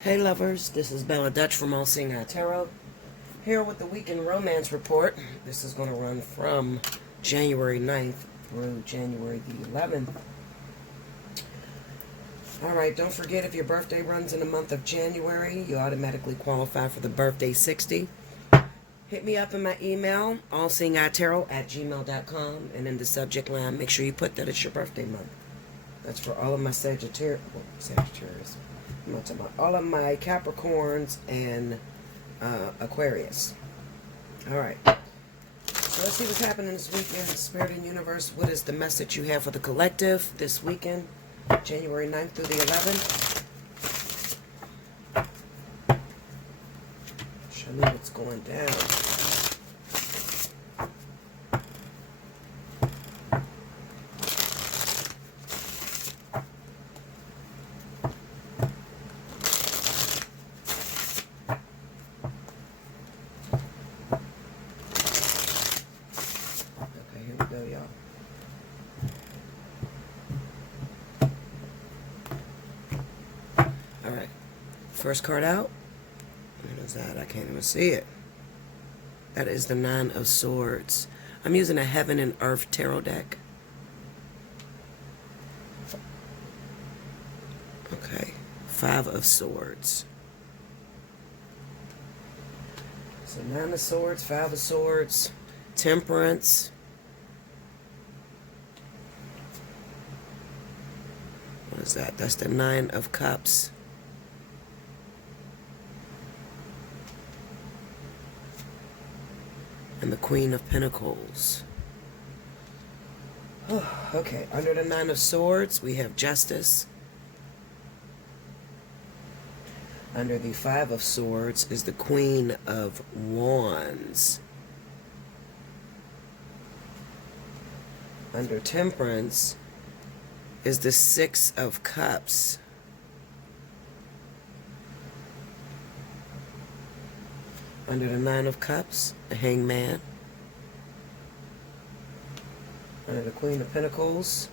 Hey lovers, this is Bella Dutch from Allseeingeyetarot, here with the weekend romance report. This is going to run from January 9th through January the 11th. Alright, don't forget, if your birthday runs in the month of January, you automatically qualify for the birthday 60. Hit me up in my email, allseeingeyetarot@gmail.com, and in the subject line, make sure you put that it's your birthday month. That's for all of my Sagittarius. I'm not talking about all of my Capricorns and Aquarius. Alright. So let's see what's happening this weekend. Spirit and Universe, what is the message you have for the collective this weekend? January 9th through the 11th. Show me what's going down. Alright, first card out. What is that? I can't even see it. That is the Nine of Swords. I'm using a Heaven and Earth tarot deck. Okay, Five of Swords. So Nine of Swords, Five of Swords, Temperance. What is that? That's the Nine of Cups. And the Queen of Pentacles. Oh, okay, under the Nine of Swords, we have Justice. Under the Five of Swords is the Queen of Wands. Under Temperance is the Six of Cups. Under the Nine of Cups, the Hangman. Under the Queen of Pentacles,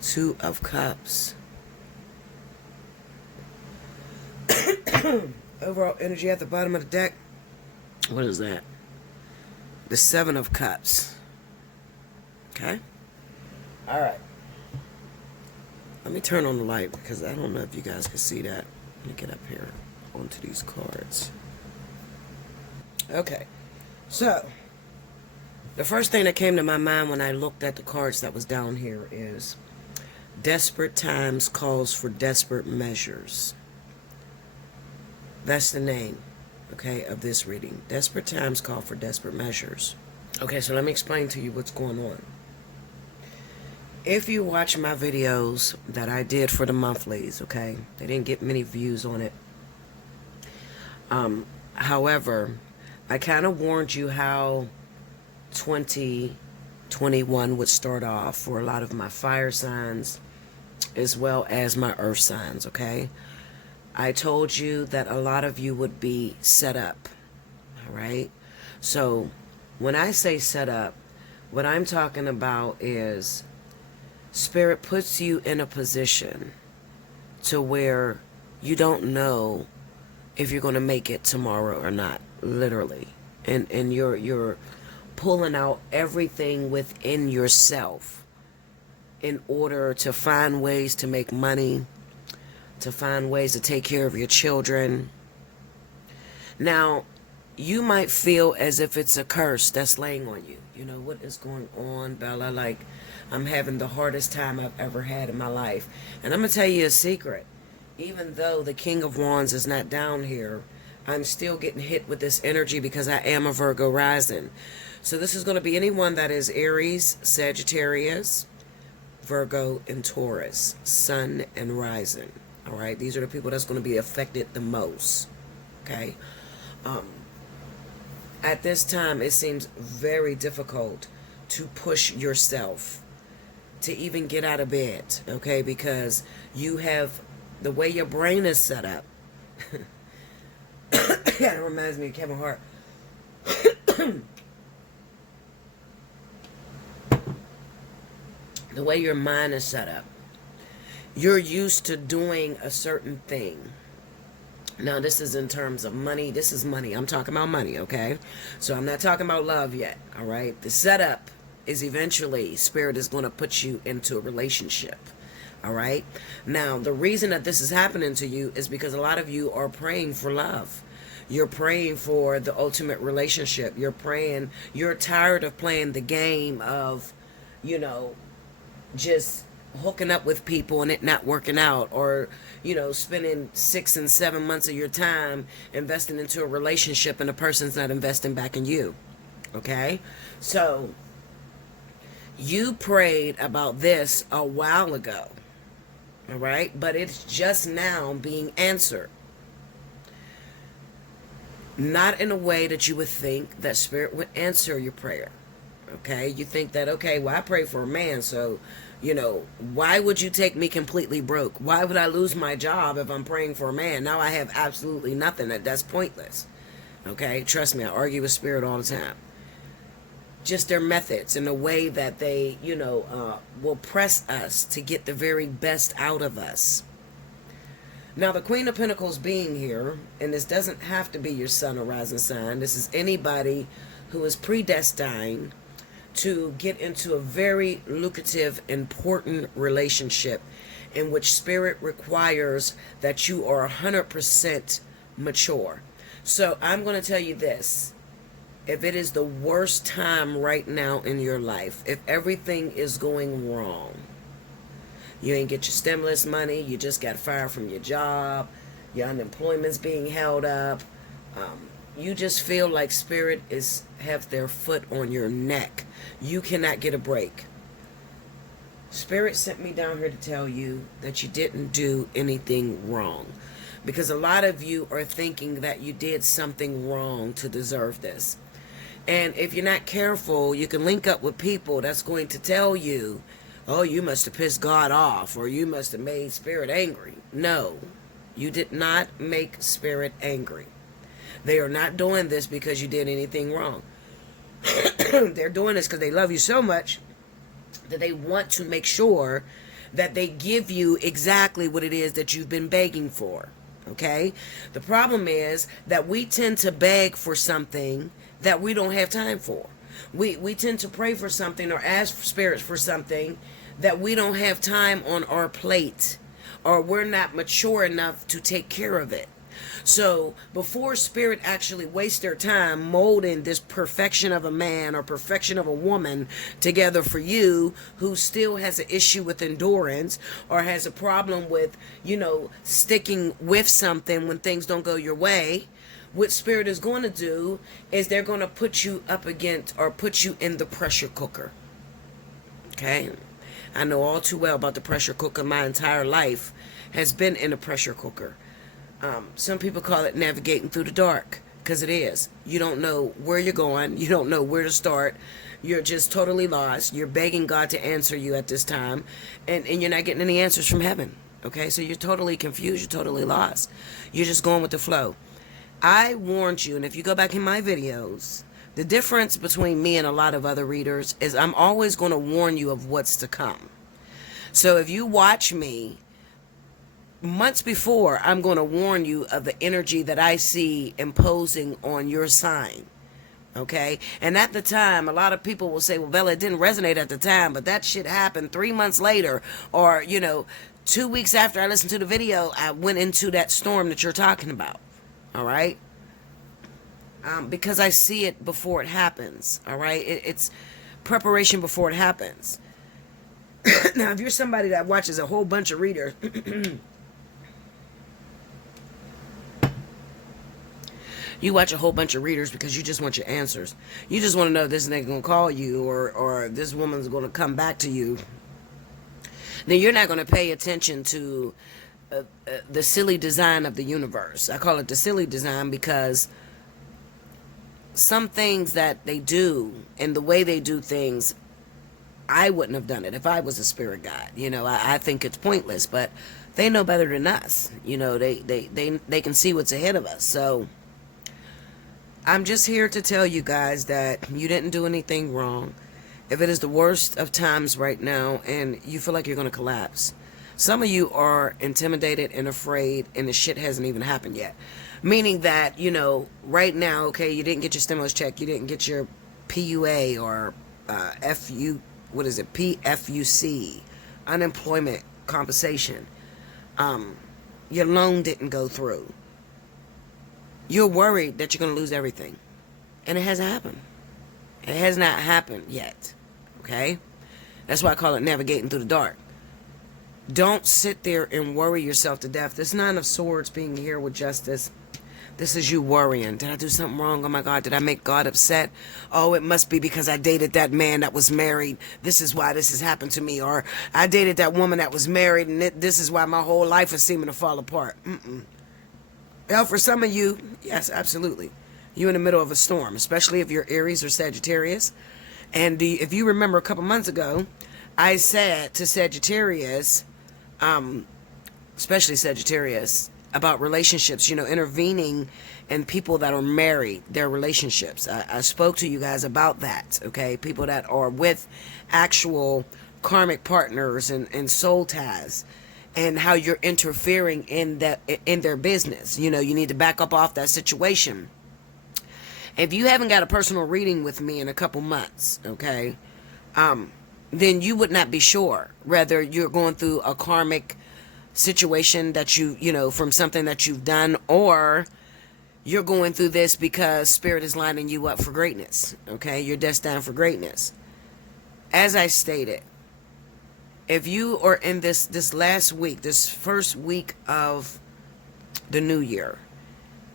Two of Cups. Overall energy at the bottom of the deck, what is that? The Seven of Cups. Okay? Alright. Let me turn on the light because I don't know if you guys can see that. Let me get up here onto these cards. Okay, so the first thing that came to my mind when I looked at the cards that was down here is Desperate Times Calls for Desperate Measures. That's the name, okay, of this reading. Desperate Times Call for Desperate Measures. Okay, so let me explain to you what's going on. If you watch my videos that I did for the monthlies, okay, they didn't get many views on it. However, I kind of warned you how 2021 would start off for a lot of my fire signs as well as my earth signs, okay? I told you that a lot of you would be set up, all right? So when I say set up, what I'm talking about is Spirit puts you in a position to where you don't know if you're going to make it tomorrow or not, literally. And you're pulling out everything within yourself in order to find ways to make money, to find ways to take care of your children. Now, you might feel as if it's a curse that's laying on you. You know, what is going on, Bella? Like, I'm having the hardest time I've ever had in my life. And I'm going to tell you a secret. Even though the King of Wands is not down here, I'm still getting hit with this energy because I am a Virgo rising. So this is going to be anyone that is Aries, Sagittarius, Virgo, and Taurus, Sun and rising. All right, these are the people that's going to be affected the most. Okay. At this time, it seems very difficult to push yourself to even get out of bed, okay? Because you have, the way your brain is set up, it reminds me of Kevin Hart. The way your mind is set up, You're used to doing a certain thing. Now, this is in terms of money. This is money. I'm talking about money, okay? So I'm not talking about love yet, all right? The setup is eventually Spirit is going to put you into a relationship, all right? Now, the reason that this is happening to you is because a lot of you are praying for love. You're praying for the ultimate relationship. You're tired of playing the game of, you know, just hooking up with people and it not working out, or spending 6 and 7 months of your time investing into a relationship and the person's not investing back in you. Okay, so you prayed about this a while ago, all right, but it's just now being answered. Not in a way that you would think that Spirit would answer your prayer. Okay, you think that, okay, well, I pray for a man, so why would you take me completely broke? Why would I lose my job if I'm praying for a man? Now I have absolutely nothing. That's pointless. Okay, trust me, I argue with Spirit all the time. Just their methods and the way that they, will press us to get the very best out of us. Now, the Queen of Pentacles being here, and this doesn't have to be your sun or rising sign. This is anybody who is predestined to get into a very lucrative, important relationship in which Spirit requires that you are 100% mature. So I'm going to tell you this. If it is the worst time right now in your life, if everything is going wrong, you ain't get your stimulus money, you just got fired from your job, your unemployment's being held up, you just feel like Spirit have their foot on your neck. You cannot get a break. Spirit sent me down here to tell you that you didn't do anything wrong. Because a lot of you are thinking that you did something wrong to deserve this. And if you're not careful, you can link up with people that's going to tell you, oh, you must have pissed God off, or you must have made Spirit angry. No, you did not make Spirit angry. They are not doing this because you did anything wrong. They're doing this because they love you so much that they want to make sure that they give you exactly what it is that you've been begging for. Okay? The problem is that we tend to beg for something that we don't have time for. We tend to pray for something or ask spirits for something that we don't have time on our plate, or we're not mature enough to take care of it. So before Spirit actually wastes their time molding this perfection of a man or perfection of a woman together for you, who still has an issue with endurance or has a problem with, sticking with something when things don't go your way, what Spirit is going to do is they're going to put you up against, or put you in the pressure cooker. Okay? I know all too well about the pressure cooker. My entire life has been in a pressure cooker. Some people call it navigating through the dark, because it is. You don't know where you're going. You don't know where to start. You're just totally lost. You're begging God to answer you at this time, and you're not getting any answers from heaven. Okay, so you're totally confused. You're totally lost. You're just going with the flow. I warned you, and if you go back in my videos, the difference between me and a lot of other readers is I'm always going to warn you of what's to come. So if you watch me months before, I'm going to warn you of the energy that I see imposing on your sign. Okay? And at the time, a lot of people will say, well, Bella, it didn't resonate at the time, but that shit happened 3 months later, or, 2 weeks after I listened to the video, I went into that storm that you're talking about. All right? Because I see it before it happens. All right? It's preparation before it happens. Now, if you're somebody that watches a whole bunch of readers, you watch a whole bunch of readers because you just want your answers. You just want to know if this nigga gonna call you, or this woman's gonna come back to you. Then you're not gonna pay attention to the silly design of the universe. I call it the silly design because some things that they do and the way they do things, I wouldn't have done it if I was a spirit guide. I think it's pointless, but they know better than us. They can see what's ahead of us. So I'm just here to tell you guys that you didn't do anything wrong. If it is the worst of times right now and you feel like you're going to collapse, Some of you are intimidated and afraid, and the shit hasn't even happened yet. Meaning that, right now, okay, you didn't get your stimulus check, you didn't get your PUA or what is it, PFUC, unemployment compensation. Your loan didn't go through. You're worried that you're going to lose everything. And it hasn't happened. It has not happened yet. Okay? That's why I call it navigating through the dark. Don't sit there and worry yourself to death. This Nine of Swords being here with justice, this is you worrying. Did I do something wrong? Oh my God, did I make God upset? Oh, it must be because I dated that man that was married. This is why this has happened to me. Or I dated that woman that was married, and this is why my whole life is seeming to fall apart. Now, for some of you, yes, absolutely. You're in the middle of a storm, especially if you're Aries or Sagittarius. And if you remember a couple months ago, I said to Sagittarius, especially Sagittarius, about relationships, intervening in people that are married, their relationships. I spoke to you guys about that, okay? People that are with actual karmic partners and soul ties, and how you're interfering in their business. You need to back up off that situation. If you haven't got a personal reading with me in a couple months, okay, then you would not be sure whether you're going through a karmic situation that from something that you've done, or you're going through this because Spirit is lining you up for greatness, okay? You're destined for greatness. As I stated, if you are in this last week, this first week of the new year,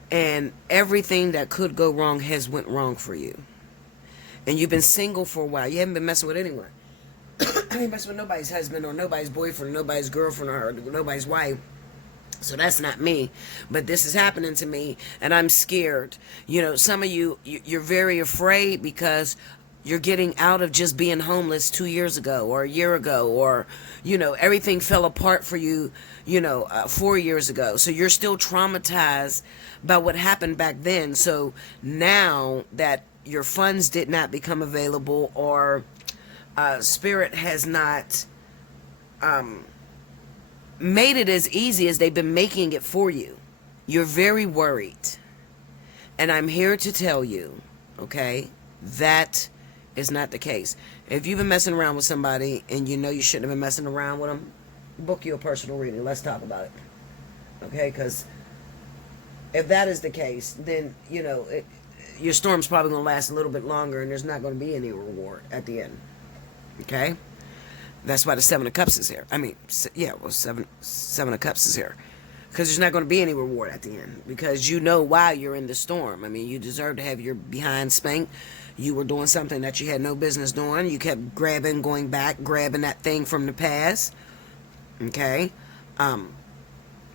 and everything that could go wrong has went wrong for you, and you've been single for a while, you haven't been messing with anyone. I ain't messing with nobody's husband or nobody's boyfriend, or nobody's girlfriend or nobody's wife. So that's not me. But this is happening to me, and I'm scared. Some of you're very afraid because you're getting out of just being homeless 2 years ago or a year ago, or, everything fell apart for you, 4 years ago. So you're still traumatized by what happened back then. So now that your funds did not become available, or Spirit has not made it as easy as they've been making it for you, you're very worried. And I'm here to tell you, okay, that is not the case. If you've been messing around with somebody and you shouldn't have been messing around with them, book you a personal reading. Let's talk about it. Okay, because if that is the case, then, your storm's probably going to last a little bit longer, and there's not going to be any reward at the end. Okay? That's why the Seven of Cups is here. Seven of Cups is here. Because there's not going to be any reward at the end. Because you know why you're in the storm. I mean, you deserve to have your behind spanked. You were doing something that you had no business doing. You kept going back, grabbing that thing from the past. Okay? I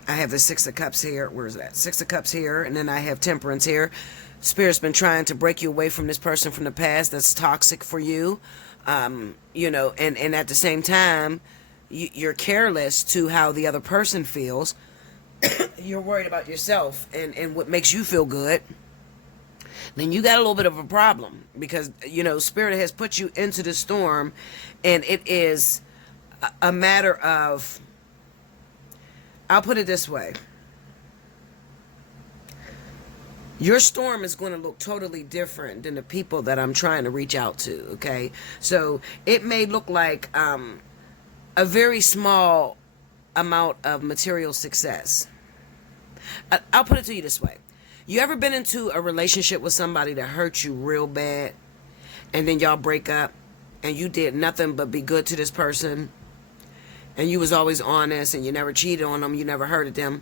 have the Six of Cups here. Where is that? Six of Cups here. And then I have Temperance here. Spirit's been trying to break you away from this person from the past that's toxic for you. And at the same time, you're careless to how the other person feels. You're worried about yourself and what makes you feel good. Then you got a little bit of a problem, because, Spirit has put you into the storm, and it is a matter of, I'll put it this way. Your storm is going to look totally different than the people that I'm trying to reach out to, okay? So it may look like a very small amount of material success. I'll put it to you this way. You ever been into a relationship with somebody that hurt you real bad, and then y'all break up, and you did nothing but be good to this person, and you was always honest, and you never cheated on them, you never hurted them,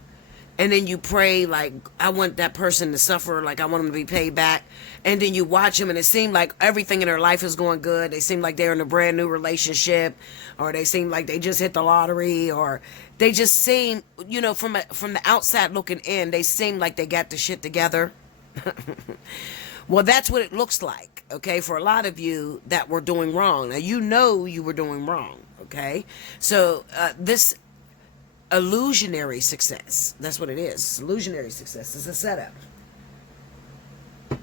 and then you pray like, I want that person to suffer, like I want them to be paid back, and then you watch them and it seemed like everything in their life is going good, they seem like they're in a brand new relationship, or they seem like they just hit the lottery, or they just seem, from the outside looking in, they seem like they got the shit together. Well, that's what it looks like, okay, for a lot of you that were doing wrong. Now, you were doing wrong, okay? So, this illusionary success, that's what it is. It's illusionary success. It's a setup.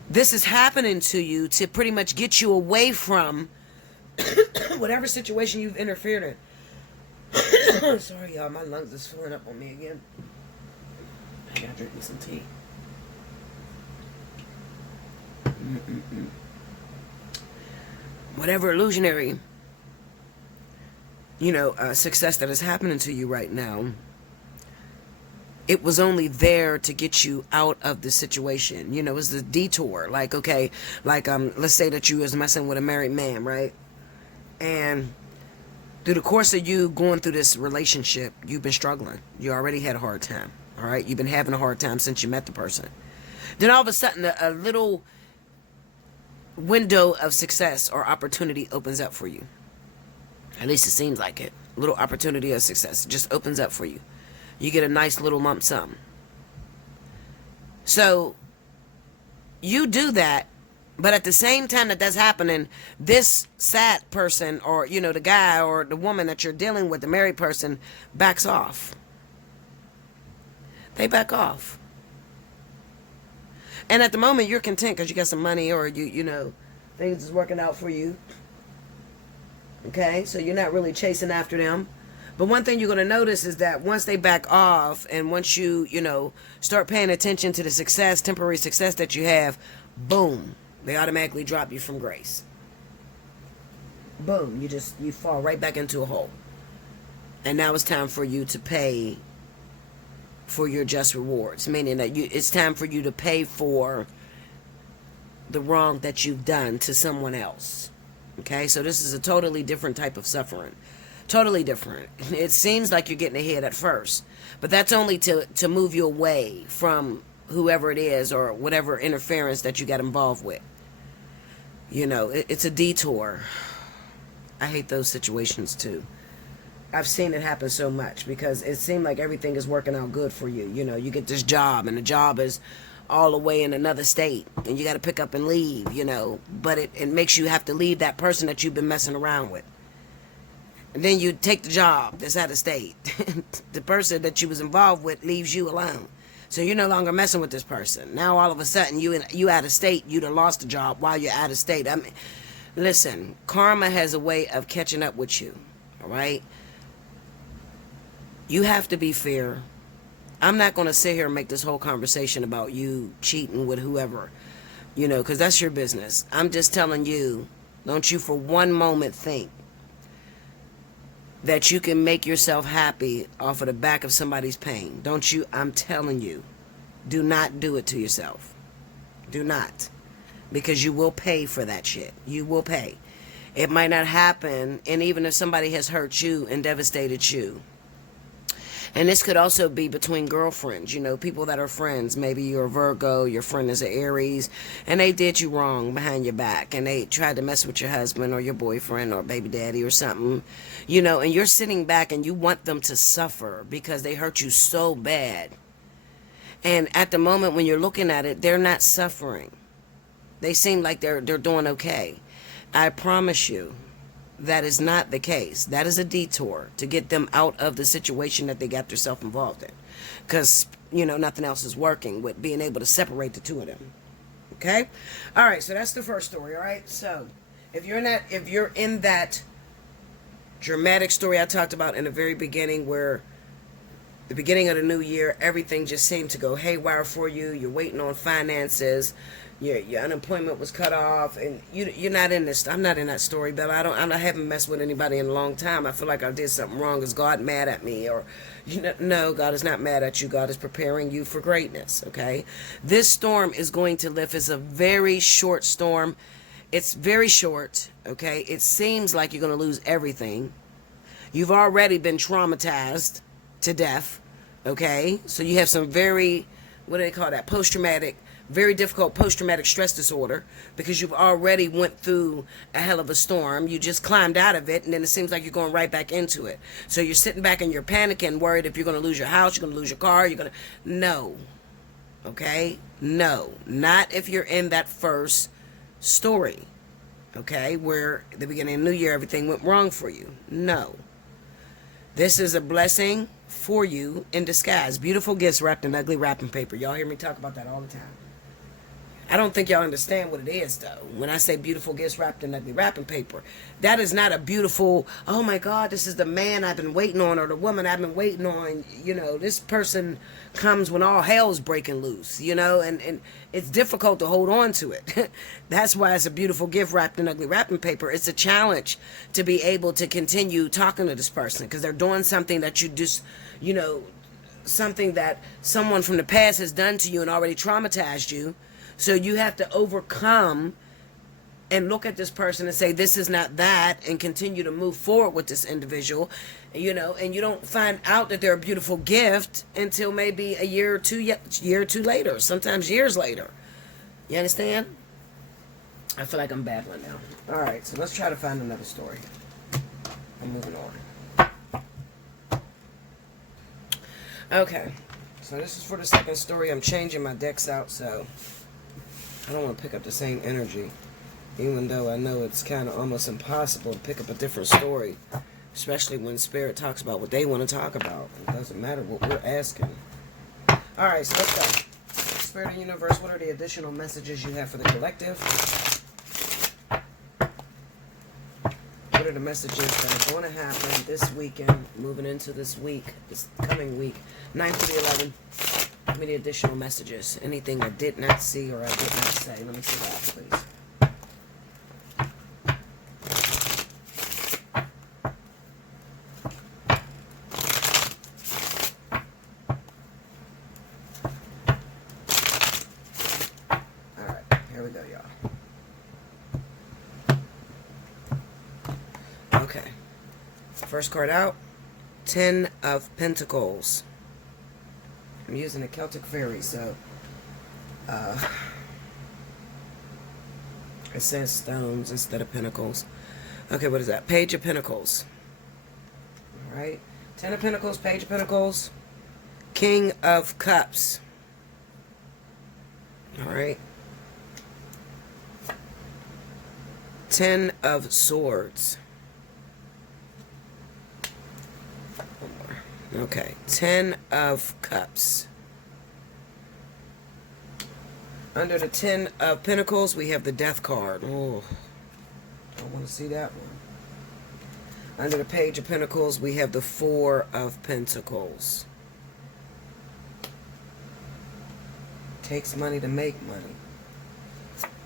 This is happening to you to pretty much get you away from whatever situation you've interfered in. Sorry, y'all. My lungs is filling up on me again. I gotta drink me some tea. Whatever illusionary, success that is happening to you right now, it was only there to get you out of the situation. It was the detour. Like, okay, let's say that you was messing with a married man, right? And through the course of you going through this relationship, you've been struggling. You already had a hard time, all right? You've been having a hard time since you met the person. Then all of a sudden, a little window of success or opportunity opens up for you. At least it seems like it. A little opportunity of success just opens up for you. You get a nice little lump sum. So you do that, but at the same time that that's happening, this sad person, or the guy or the woman that you're dealing with, the married person, backs off. They back off. And at the moment you're content because you got some money, or things is working out for you. Okay, so you're not really chasing after them. But one thing you're going to notice is that once they back off, and once you start paying attention to the temporary success that you have, boom, they automatically drop you from grace. Boom, you fall right back into a hole. And now it's time for you to pay for your just rewards, meaning that it's time for you to pay for the wrong that you've done to someone else. Okay, so this is a totally different type of suffering. Totally different. It seems like you're getting ahead at first, but that's only to move you away from whoever it is or whatever interference that you got involved with. It's a detour. I hate those situations too. I've seen it happen so much because it seemed like everything is working out good for you. You get this job, and the job is all the way in another state, and you got to pick up and leave, but it makes you have to leave that person that you've been messing around with. And then you take the job that's out of state. The person that you was involved with leaves you alone. So you're no longer messing with this person. Now all of a sudden you out of state, you'd have lost the job while you're out of state. I mean, listen, karma has a way of catching up with you, all right? You have to be fair. I'm not going to sit here and make this whole conversation about you cheating with whoever, because that's your business. I'm just telling you, don't you for one moment think that you can make yourself happy off of the back of somebody's pain. Don't you? I'm telling you, do not do it to yourself. Do not. Because you will pay for that shit. You will pay. It might not happen, and even if somebody has hurt you and devastated you. And this could also be between girlfriends, people that are friends. Maybe you're a Virgo, your friend is an Aries, and they did you wrong behind your back, and they tried to mess with your husband or your boyfriend or baby daddy or something, and you're sitting back and you want them to suffer because they hurt you so bad. And at the moment when you're looking at it, they're not suffering. They seem like they're doing okay. I promise you, that is not the case. That is a detour to get them out of the situation that they got themselves involved in. Because, nothing else is working with being able to separate the two of them. Okay? All right, so that's the first story, all right? So, if you're in that dramatic story I talked about in the very beginning, where the beginning of the new year, everything just seemed to go haywire for you. You're waiting on finances. Your unemployment was cut off, and you're not in this. I'm not in that story, but I haven't messed with anybody in a long time. I feel like I did something wrong. Is God mad at me? Or, no, God is not mad at you. God is preparing you for greatness, okay? This storm is going to lift. It's a very short storm. It's very short, okay? It seems like you're going to lose everything. You've already been traumatized to death, okay? So you have some very, what do they call that? Very difficult post-traumatic stress disorder, because you've already went through a hell of a storm. You just climbed out of it, and then it seems like you're going right back into it. So you're sitting back and you're panicking, worried if you're going to lose your house, you're going to lose your car, no. Okay? No. Not if you're in that first story. Okay? Where at the beginning of the new year, everything went wrong for you. No. This is a blessing for you in disguise. Beautiful gifts wrapped in ugly wrapping paper. Y'all hear me talk about that all the time. I don't think y'all understand what it is, though. When I say beautiful gifts wrapped in ugly wrapping paper, that is not a beautiful, oh my God, this is the man I've been waiting on, or the woman I've been waiting on. You know, this person comes when all hell's breaking loose, you know, and it's difficult to hold on to it. That's why it's a beautiful gift wrapped in ugly wrapping paper. It's a challenge to be able to continue talking to this person because they're doing something that you just, you know, something that someone from the past has done to you and already traumatized you. So you have to overcome and look at this person and say, this is not that, and continue to move forward with this individual, you know, and you don't find out that they're a beautiful gift until maybe a year or two later, sometimes years later. You understand? I feel like I'm babbling now. All right, so let's try to find another story. I'm moving on. Okay, so this is for the second story. I'm changing my decks out, so I don't want to pick up the same energy, even though I know it's kind of almost impossible to pick up a different story, especially when Spirit talks about what they want to talk about. It doesn't matter what we're asking. All right, so let's go. Spirit and Universe, what are the additional messages you have for the collective? What are the messages that are going to happen this weekend, moving into this week, this coming week, 9th to the 11th? Give me the additional messages. Anything I did not see or I did not say. Let me see that, please. Alright, here we go, y'all. Okay. First card out. 10 of Pentacles. I'm using a Celtic fairy, so it says stones instead of pentacles. Okay, what is that? Page of Pentacles. Alright. 10 of Pentacles, Page of Pentacles, King of Cups. Alright. 10 of Swords. Okay, 10 of Cups. Under the 10 of Pentacles, we have the Death card. Oh, I want to see that one. Under the Page of Pentacles, we have the 4 of Pentacles. Takes money to make money.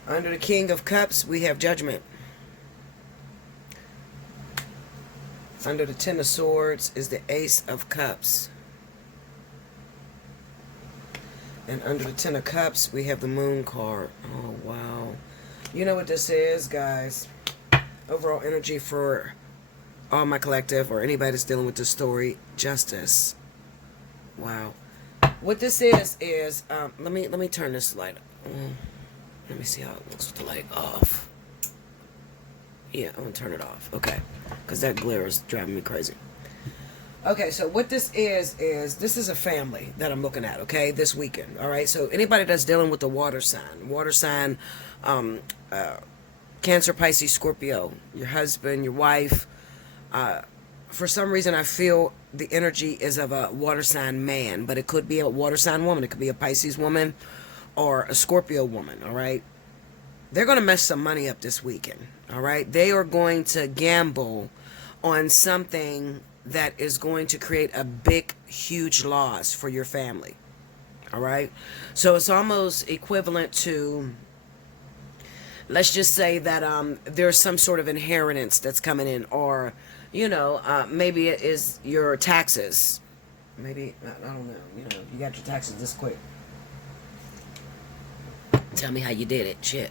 Under the King of Cups, we have Judgment. Under the 10 of Swords is the Ace of Cups. And under the 10 of Cups, we have the Moon card. Oh, wow. You know what this is, guys? Overall energy for all my collective or anybody that's dealing with this story. Justice. Wow. What this is let me turn this light up. Let me see how it looks with the light off. Yeah, I'm going to turn it off. Okay. Because that glare is driving me crazy. Okay, so what this is this is a family that I'm looking at, okay, this weekend. All right, so anybody that's dealing with the water sign, Cancer, Pisces, Scorpio, your husband, your wife. For some reason, I feel the energy is of a water sign man, but it could be a water sign woman. It could be a Pisces woman or a Scorpio woman, all right? They're going to mess some money up this weekend, all right? They are going to gamble on something that is going to create a big, huge loss for your family, all right? So it's almost equivalent to, let's just say that there's some sort of inheritance that's coming in, or, you know, maybe it is your taxes. Maybe, I don't know, you know, you got your taxes this quick. Tell me how you did it, shit.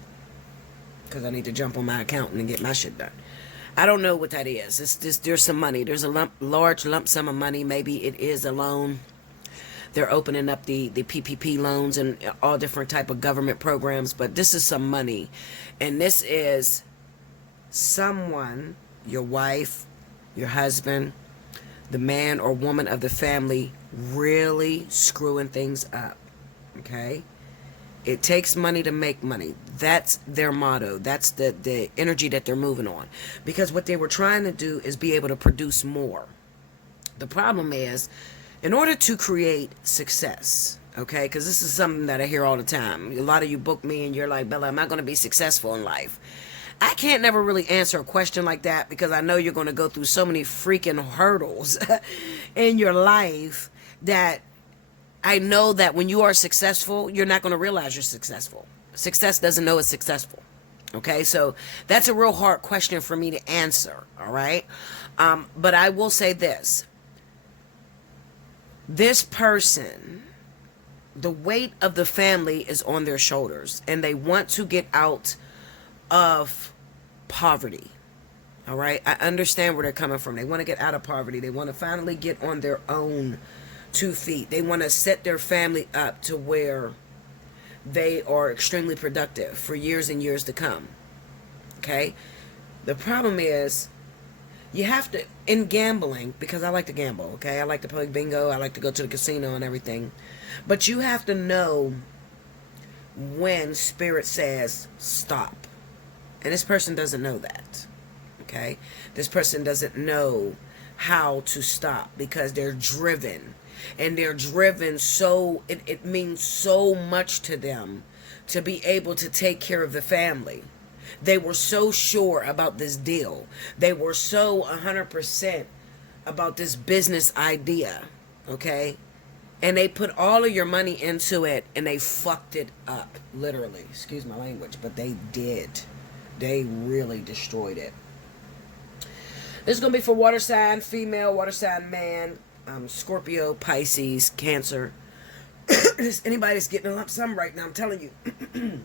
Because I need to jump on my accountant and get my shit done. I don't know what that is. It's just, there's some money. There's a large lump sum of money. Maybe it is a loan. They're opening up the PPP loans and all different type of government programs. But this is some money. And this is someone, your wife, your husband, the man or woman of the family, really screwing things up. Okay? It takes money to make money. That's their motto. That's the energy that they're moving on. Because what they were trying to do is be able to produce more. The problem is, in order to create success, Okay, because this is something that I hear all the time. A lot of you book me and you're like, Bella, am I going to be successful in life? I can't never really answer a question like that because I know you're going to go through so many freaking hurdles in your life that I know that when you are successful, you're not going to realize you're successful. Success doesn't know it's successful. Okay, so that's a real hard question for me to answer. All right, but I will say this. This person, the weight of the family is on their shoulders, and they want to get out of poverty. All right, I understand where they're coming from. They want to get out of poverty. They want to finally get on their own 2 feet. They want to set their family up to where they are extremely productive for years and years to come. Okay, the problem is you have to, in gambling, because I like to gamble, okay, I like to play bingo, I like to go to the casino and everything, but you have to know when spirit says stop. And this person doesn't know that. Okay, this person doesn't know how to stop because they're driven, and they're driven so it means so much to them to be able to take care of the family. They were so sure about this deal. They were so 100% about this business idea, okay? And they put all of your money into it and they fucked it up, literally. Excuse my language, but they did. They really destroyed it. This is going to be for water sign, female, water sign, man, Scorpio, Pisces, Cancer. Anybody that's getting a lump sum right now, I'm telling you.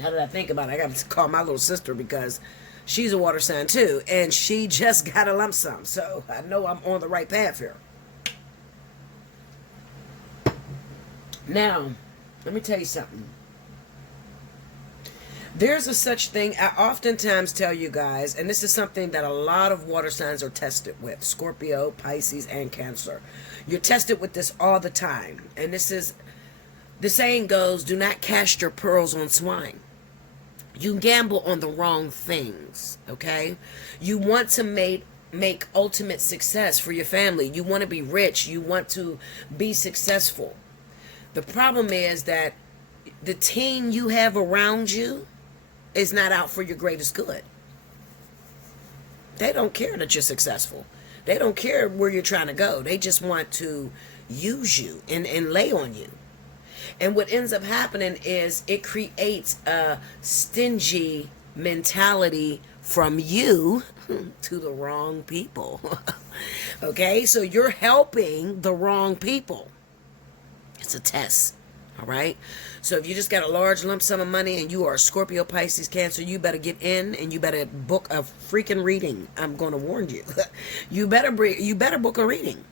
How did I think about it? I got to call my little sister because she's a water sign too, and she just got a lump sum. So I know I'm on the right path here. Now, let me tell you something. There's a such thing, I oftentimes tell you guys, and this is something that a lot of water signs are tested with. Scorpio, Pisces, and Cancer. You're tested with this all the time. And this is, the saying goes, do not cast your pearls on swine. You gamble on the wrong things, okay? You want to make ultimate success for your family. You want to be rich. You want to be successful. The problem is that the team you have around you is not out for your greatest good. They don't care that you're successful. They don't care where you're trying to go. They just want to use you and lay on you. And what ends up happening is it creates a stingy mentality from you to the wrong people. Okay? So you're helping the wrong people. It's a test. All right? So if you just got a large lump sum of money and you are a Scorpio, Pisces, Cancer, you better get in and you better book a freaking reading. I'm going to warn you. You better book a reading.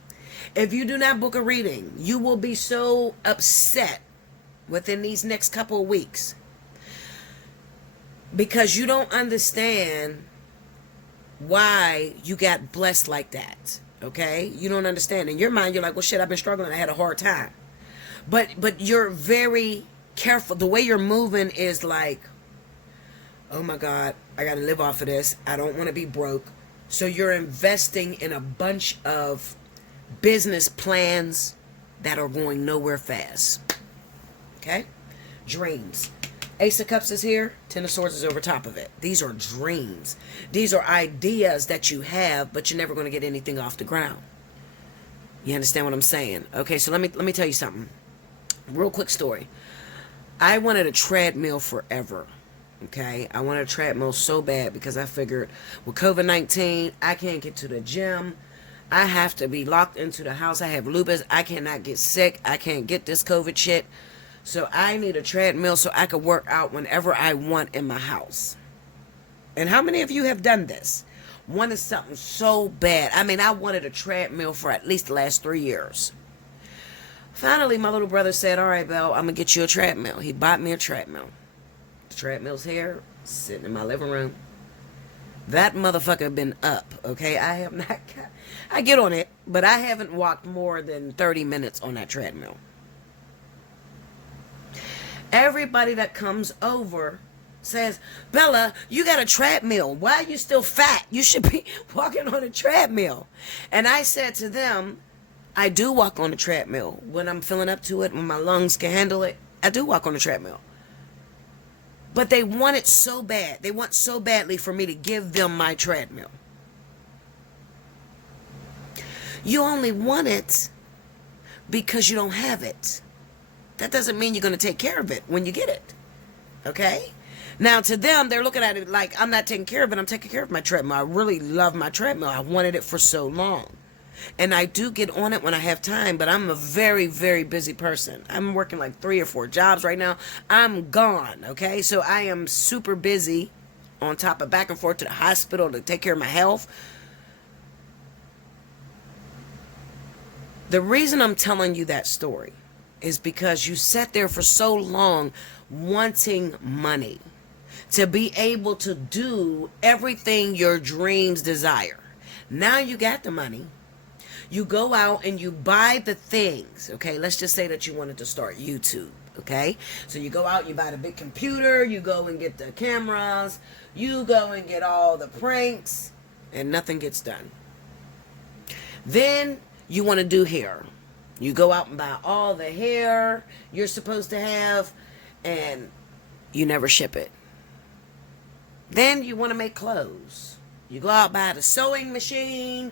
If you do not book a reading, you will be so upset within these next couple of weeks because you don't understand why you got blessed like that. Okay? You don't understand. In your mind, you're like, well, shit, I've been struggling. I had a hard time. But you're very careful. The way you're moving is like, oh my God, I got to live off of this. I don't want to be broke. So you're investing in a bunch of business plans that are going nowhere fast. Okay? Dreams. Ace of Cups is here. Ten of Swords is over top of it. These are dreams. These are ideas that you have, but you're never going to get anything off the ground. You understand what I'm saying? Okay, so let me tell you something. Real quick story. I wanted a treadmill forever. Okay? I wanted a treadmill so bad because I figured with COVID-19, I can't get to the gym. I have to be locked into the house. I have lupus. I cannot get sick. I can't get this COVID shit. So I need a treadmill so I could work out whenever I want in my house. And how many of you have done this? Wanted something so bad. I mean, I wanted a treadmill for at least the last 3 years. Finally, my little brother said, all right, Belle, I'm going to get you a treadmill. He bought me a treadmill. The treadmill's here, sitting in my living room. That motherfucker been up, okay? I have not I get on it, but I haven't walked more than 30 minutes on that treadmill. Everybody that comes over says, Bella, you got a treadmill. Why are you still fat? You should be walking on a treadmill. And I said to them, I do walk on the treadmill when I'm feeling up to it, when my lungs can handle it. I do walk on the treadmill. But they want it so bad. They want so badly for me to give them my treadmill. You only want it because you don't have it. That doesn't mean you're going to take care of it when you get it. Okay? Now, to them, they're looking at it like, I'm not taking care of it. I'm taking care of my treadmill. I really love my treadmill. I wanted it for so long. And I do get on it when I have time, but I'm a very, very busy person. I'm working like 3 or 4 jobs right now. I'm gone, okay? So I am super busy, on top of back and forth to the hospital to take care of my health. The reason I'm telling you that story is because you sat there for so long wanting money to be able to do everything your dreams desire. Now you got the money. You go out and you buy the things, okay? Let's just say that you wanted to start YouTube, okay? So you go out, you buy the big computer, you go and get the cameras, you go and get all the pranks, and nothing gets done. Then you want to do hair. You go out and buy all the hair you're supposed to have, and you never ship it. Then you want to make clothes. You go out, buy the sewing machine,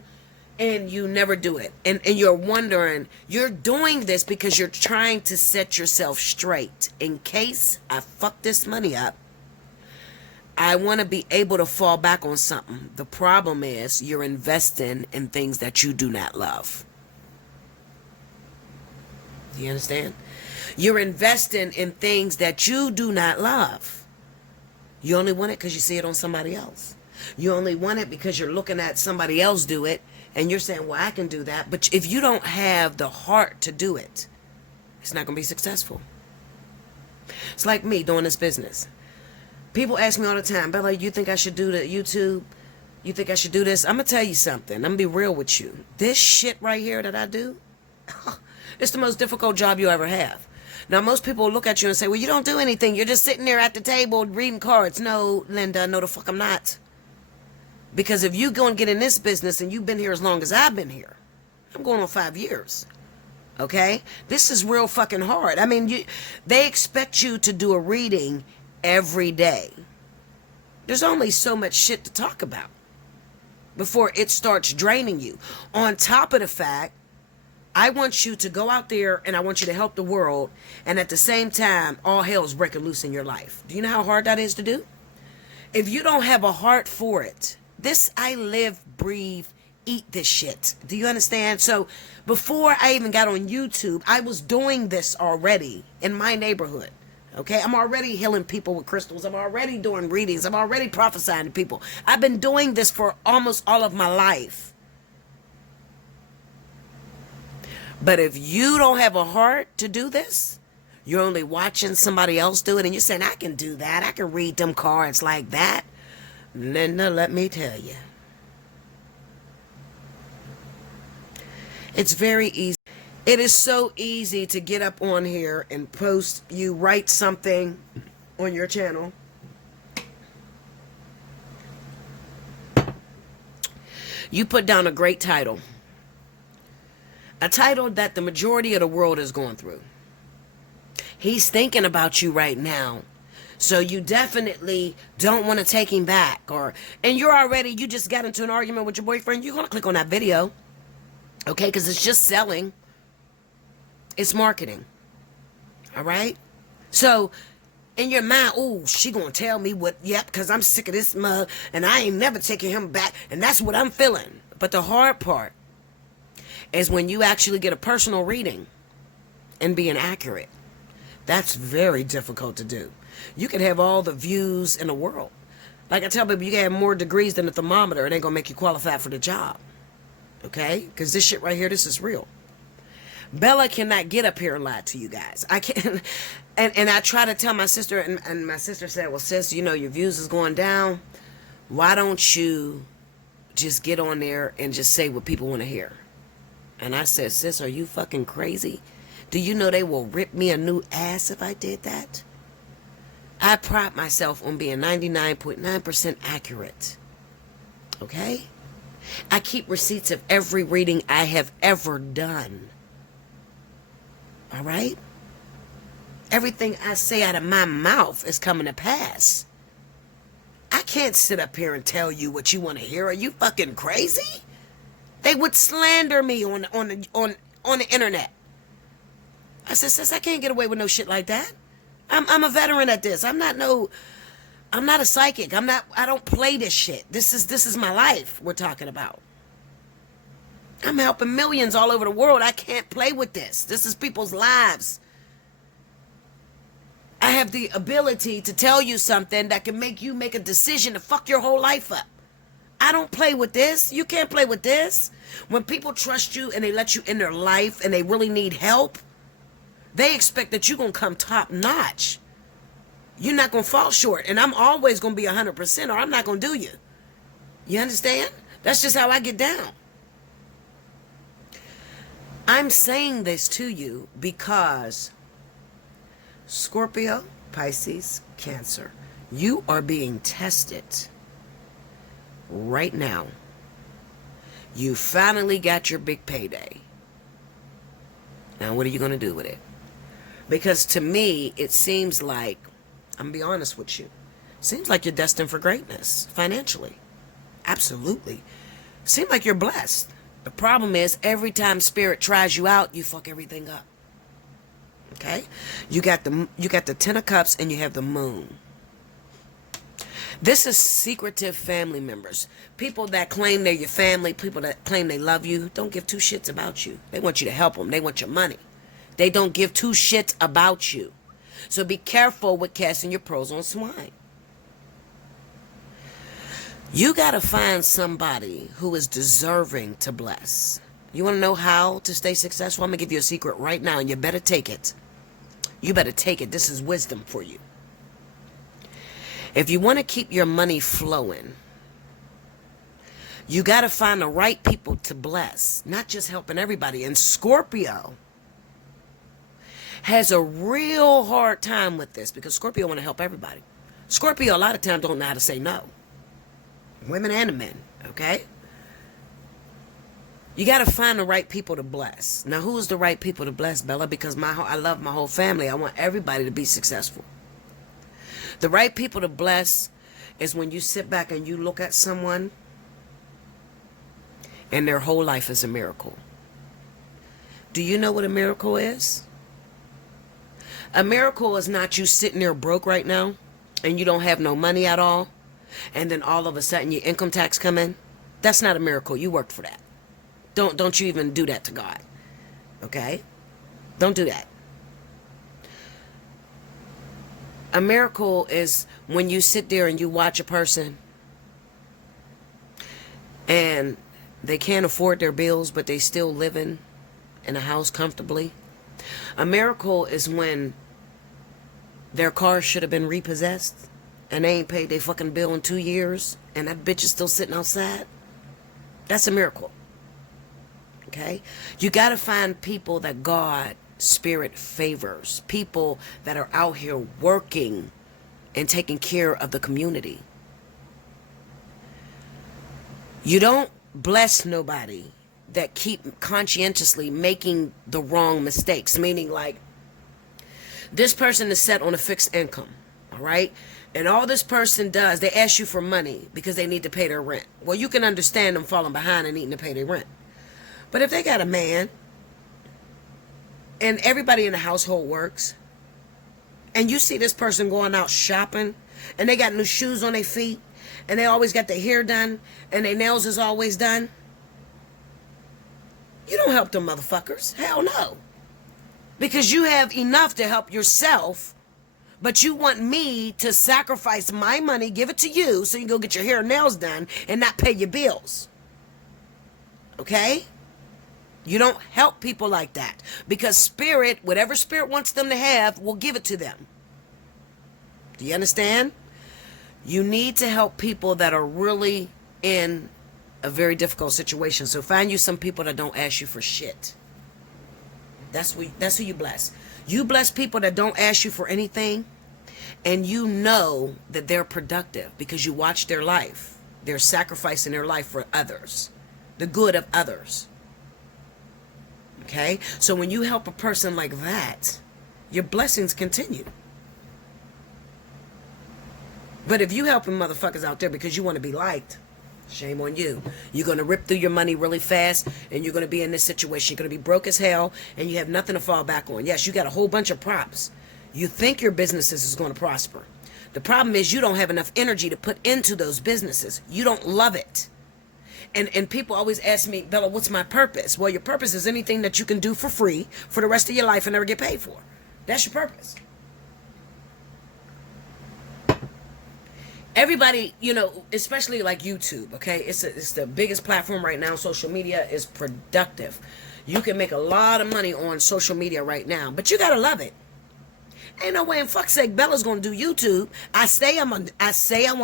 and you never do it. And you're wondering, you're doing this because you're trying to set yourself straight. In case I fuck this money up, I want to be able to fall back on something. The problem is you're investing in things that you do not love. Do you understand? You're investing in things that you do not love. You only want it because you see it on somebody else. You only want it because you're looking at somebody else do it, and you're saying, well, I can do that. But if you don't have the heart to do it, it's not going to be successful. It's like me doing this business. People ask me all the time, Bella, you think I should do the YouTube? You think I should do this? I'm going to tell you something. I'm going to be real with you. This shit right here that I do, it's the most difficult job you ever have. Now, most people will look at you and say, well, you don't do anything. You're just sitting there at the table reading cards. No, Linda, no the fuck I'm not. Because if you go and get in this business and you've been here as long as I've been here, I'm going on 5 years. Okay? This is real fucking hard. I mean, they expect you to do a reading every day. There's only so much shit to talk about before it starts draining you. On top of the fact, I want you to go out there and I want you to help the world, and at the same time, all hell's breaking loose in your life. Do you know how hard that is to do? If you don't have a heart for it, this, I live, breathe, eat this shit. Do you understand? So before I even got on YouTube, I was doing this already in my neighborhood. Okay, I'm already healing people with crystals. I'm already doing readings. I'm already prophesying to people. I've been doing this for almost all of my life. But if you don't have a heart to do this, you're only watching somebody else do it, and you're saying, I can do that. I can read them cards like that. Linda, let me tell you. It's very easy. It is so easy to get up on here and post. You write something on your channel. You put down a great title. A title that the majority of the world is going through. He's thinking about you right now. So you definitely don't want to take him back. And you just got into an argument with your boyfriend. You're going to click on that video. Okay, because it's just selling. It's marketing. All right? So, in your mind, oh, she going to tell me what, yep, because I'm sick of this mug, and I ain't never taking him back, and that's what I'm feeling. But the hard part is when you actually get a personal reading and being accurate. That's very difficult to do. You can have all the views in the world. Like I tell people, you can have more degrees than a thermometer. It ain't going to make you qualified for the job. Okay? Because this shit right here, this is real. Bella cannot get up here and lie to you guys. I can't. And I try to tell my sister, and my sister said, well, sis, you know, your views is going down. Why don't you just get on there and just say what people want to hear? And I said, sis, are you fucking crazy? Do you know they will rip me a new ass if I did that? I pride myself on being 99.9% accurate. Okay? I keep receipts of every reading I have ever done. All right? Everything I say out of my mouth is coming to pass. I can't sit up here and tell you what you want to hear. Are you fucking crazy? They would slander me on the internet. I said, sis, I can't get away with no shit like that. I'm a veteran at this. I'm not a psychic. I don't play this shit. This is my life we're talking about. I'm helping millions all over the world. I can't play with this. This is people's lives. I have the ability to tell you something that can make you make a decision to fuck your whole life up. I don't play with this. You can't play with this. When people trust you and they let you in their life and they really need help, they expect that you're going to come top notch. You're not going to fall short. And I'm always going to be 100% or I'm not going to do you. You understand? That's just how I get down. I'm saying this to you because Scorpio, Pisces, Cancer, you are being tested right now. You finally got your big payday. Now, what are you going to do with it? Because to me, it seems like, I'm going to be honest with you, seems like you're destined for greatness financially. Absolutely. Seems like you're blessed. The problem is every time spirit tries you out, you fuck everything up. Okay? You got the Ten of Cups and you have the Moon. This is secretive family members. People that claim they're your family, people that claim they love you, don't give two shits about you. They want you to help them. They want your money. They don't give two shits about you. So be careful with casting your pearls on swine. You got to find somebody who is deserving to bless. You want to know how to stay successful? I'm going to give you a secret right now, and you better take it. You better take it. This is wisdom for you. If you want to keep your money flowing, you got to find the right people to bless, not just helping everybody. And Scorpio has a real hard time with this because Scorpio want to help everybody. Scorpio a lot of times don't know how to say no. Women and the men, okay? You got to find the right people to bless. Now, who is the right people to bless, Bella? Because I love my whole family. I want everybody to be successful. The right people to bless is when you sit back and you look at someone and their whole life is a miracle. Do you know what a miracle is? A miracle is not you sitting there broke right now and you don't have no money at all, and then all of a sudden your income tax come in. That's not a miracle. You worked for that. Don't you even do that to God. Okay? Don't do that. A miracle is when you sit there and you watch a person and they can't afford their bills, but they still living in a house comfortably. A miracle is when their car should have been repossessed and they ain't paid their fucking bill in 2 years and that bitch is still sitting outside. That's a miracle. Okay? You got to find people that God spirit favors, people that are out here working and taking care of the community. You don't bless nobody that keep conscientiously making the wrong mistakes, meaning like this person is set on a fixed income, all right? And all this person does, they ask you for money because they need to pay their rent. Well, you can understand them falling behind and needing to pay their rent. But if they got a man and everybody in the household works, and you see this person going out shopping, and they got new shoes on their feet, and they always got their hair done, and their nails is always done, you don't help them motherfuckers. Hell no. Because you have enough to help yourself, but you want me to sacrifice my money, give it to you, so you can go get your hair and nails done, and not pay your bills. Okay? You don't help people like that because spirit, whatever spirit wants them to have, will give it to them. Do you understand? You need to help people that are really in a very difficult situation. So find you some people that don't ask you for shit. That's who you bless. You bless people that don't ask you for anything, and you know that they're productive because you watch their life. They're sacrificing their life for others. the good of others. Okay? So when you help a person like that, your blessings continue. But if you helping motherfuckers out there because you want to be liked, shame on you. You're going to rip through your money really fast, and you're going to be in this situation. You're going to be broke as hell, and you have nothing to fall back on. Yes, you got a whole bunch of props. You think your businesses is going to prosper. The problem is you don't have enough energy to put into those businesses. You don't love it. And people always ask me, Bella, what's my purpose? Well, your purpose is anything that you can do for free for the rest of your life and never get paid for. That's your purpose. Everybody, you know, especially like YouTube, okay? It's the biggest platform right now. Social media is productive. You can make a lot of money on social media right now, but you gotta love it. Ain't no way in fuck's sake Bella's gonna do YouTube. I say I want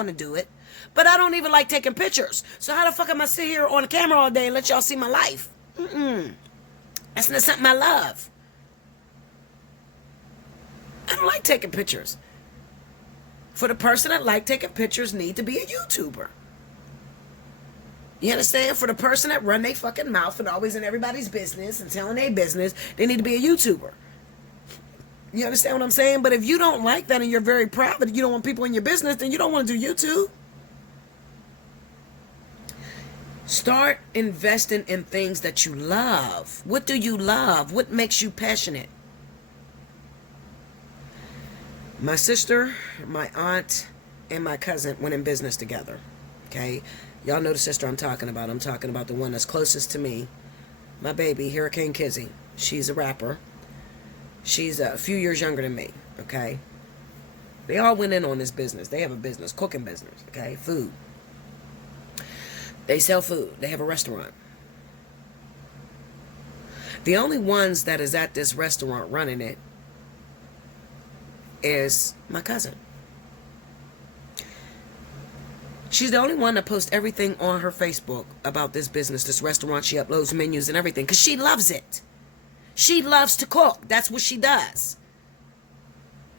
to do it, but I don't even like taking pictures. So how the fuck am I sit here on the camera all day and let y'all see my life? That's not something I love. I don't like taking pictures. For the person that like taking pictures need to be a YouTuber. You understand? For the person that run their fucking mouth and always in everybody's business and telling their business, they need to be a YouTuber. You understand what I'm saying? But if you don't like that and you're very proud that you don't want people in your business, then you don't want to do YouTube. Start investing in things that you love. What do you love? What makes you passionate? My sister, my aunt, and my cousin went in business together. Okay? Y'all know the sister I'm talking about. I'm talking about the one that's closest to me. My baby, Hurricane Kizzy. She's a rapper. She's a few years younger than me. Okay? They all went in on this business. They have a business, cooking business. Okay? Food. They sell food. They have a restaurant. The only ones that is at this restaurant running it is my cousin. She's the only one that posts everything on her Facebook about this business, this restaurant. She uploads menus and everything because she loves it. She loves to cook. That's what she does.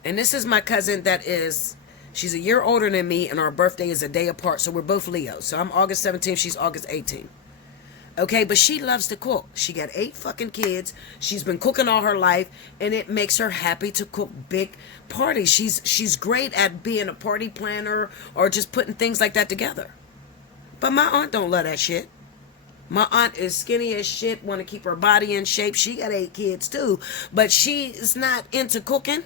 And this is my cousin that is, she's a year older than me, and our birthday is a day apart, so we're both Leos. So I'm August 17th, she's August 18th. Okay, but she loves to cook. She got 8 fucking kids. She's been cooking all her life, and it makes her happy to cook big parties. She's great at being a party planner or just putting things like that together. But my aunt don't love that shit. My aunt is skinny as shit, want to keep her body in shape. She got 8 kids too, but she is not into cooking.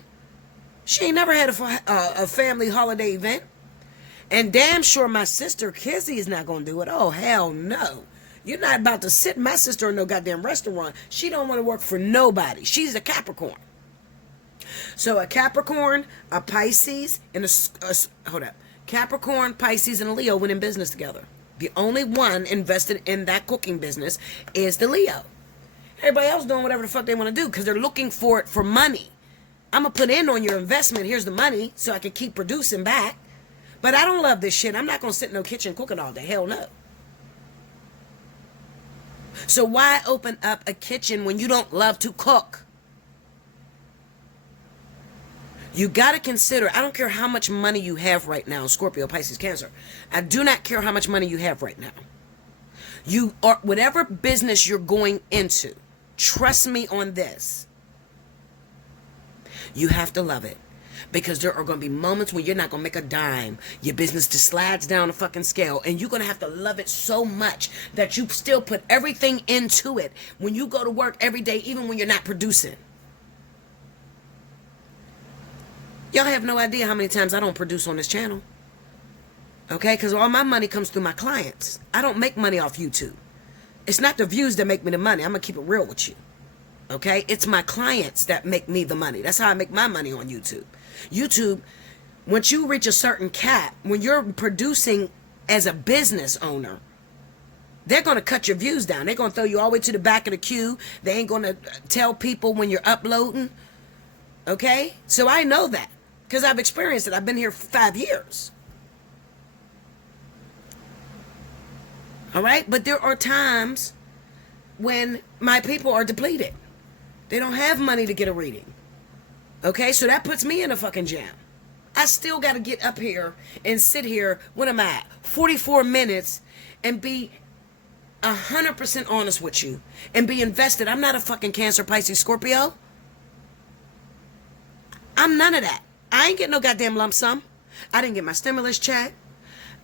She ain't never had a family holiday event. And damn sure my sister Kizzy is not going to do it. Oh, hell no. You're not about to sit my sister in no goddamn restaurant. She don't want to work for nobody. She's a Capricorn. So a Capricorn, a Pisces, and Capricorn, Pisces, and a Leo went in business together. The only one invested in that cooking business is the Leo. Everybody else doing whatever the fuck they want to do because they're looking for it for money. I'm going to put in on your investment. Here's the money so I can keep producing back. But I don't love this shit. I'm not going to sit in no kitchen cooking all day. Hell no. So why open up a kitchen when you don't love to cook? You got to consider, I don't care how much money you have right now, Scorpio, Pisces, Cancer. I do not care how much money you have right now. You are, whatever business you're going into, trust me on this. You have to love it. Because there are going to be moments when you're not going to make a dime. Your business just slides down the fucking scale. And you're going to have to love it so much that you still put everything into it when you go to work every day, even when you're not producing. Y'all have no idea how many times I don't produce on this channel. Okay? Because all my money comes through my clients. I don't make money off YouTube. It's not the views that make me the money. I'm going to keep it real with you. Okay? It's my clients that make me the money. That's how I make my money on YouTube. YouTube, once you reach a certain cap, when you're producing as a business owner, they're going to cut your views down. They're going to throw you all the way to the back of the queue. They ain't going to tell people when you're uploading. Okay? So I know that because I've experienced it. I've been here for 5 years. All right? But there are times when my people are depleted. They don't have money to get a reading. Okay, so that puts me in a fucking jam. I still got to get up here and sit here, what am I at, 44 minutes and be 100% honest with you and be invested. I'm not a fucking Cancer, Pisces, Scorpio. I'm none of that. I ain't getting no goddamn lump sum. I didn't get my stimulus check.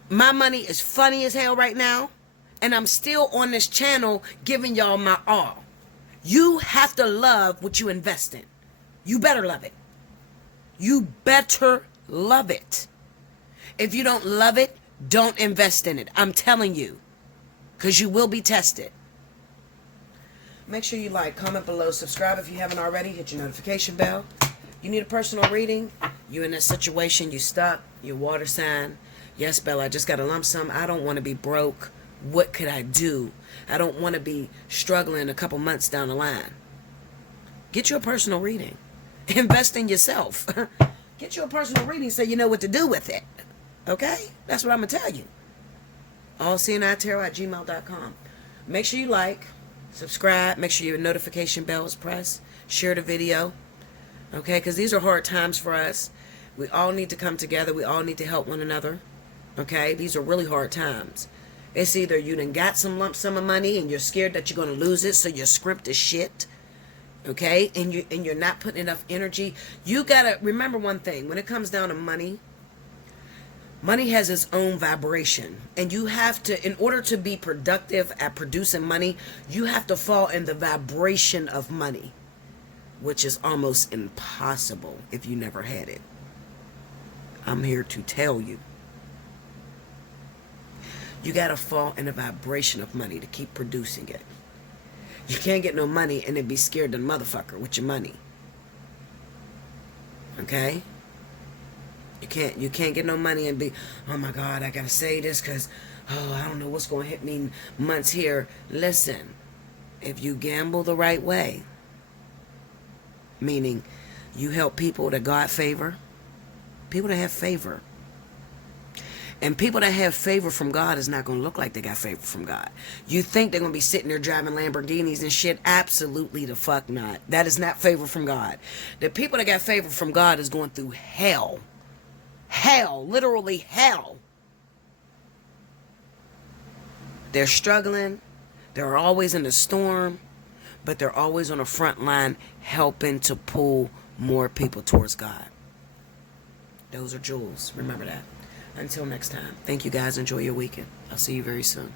My money is funny as hell right now. And I'm still on this channel giving y'all my all. You have to love what you invest in. You better love it. You better love it. If you don't love it, don't invest in it. I'm telling you. Because you will be tested. Make sure you like, comment below, subscribe if you haven't already. Hit your notification bell. You need a personal reading. You in a situation, you stuck, your water sign. Yes, Bella, I just got a lump sum. I don't want to be broke. What could I do? I don't want to be struggling a couple months down the line. Get you a personal reading. Invest in yourself. Get you a personal reading so you know what to do with it. Okay? That's what I'm going to tell you. Allseeingeyetarot@gmail.com. Make sure you like, subscribe, make sure your notification bell is pressed, share the video. Okay? Because these are hard times for us. We all need to come together. We all need to help one another. Okay? These are really hard times. It's either you done got some lump sum of money and you're scared that you're going to lose it, so your script is shit. Okay? And you're not putting enough energy. You got to remember one thing. When it comes down to money, money has its own vibration. And you have to, in order to be productive at producing money, you have to fall in the vibration of money, which is almost impossible if you never had it. I'm here to tell you. You got to fall in the vibration of money to keep producing it. You can't get no money and then be scared to the motherfucker with your money. Okay? You can't get no money and be, oh my God, I got to say this because, oh, I don't know what's going to hit me months here. Listen, if you gamble the right way, meaning you help people that God favor, people that have favor. And people that have favor from God is not going to look like they got favor from God. You think they're going to be sitting there driving Lamborghinis and shit? Absolutely the fuck not. That is not favor from God. The people that got favor from God is going through hell. Hell. Literally hell. They're struggling. They're always in a storm. But they're always on the front line helping to pull more people towards God. Those are jewels. Remember that. Until next time. Thank you guys. Enjoy your weekend. I'll see you very soon.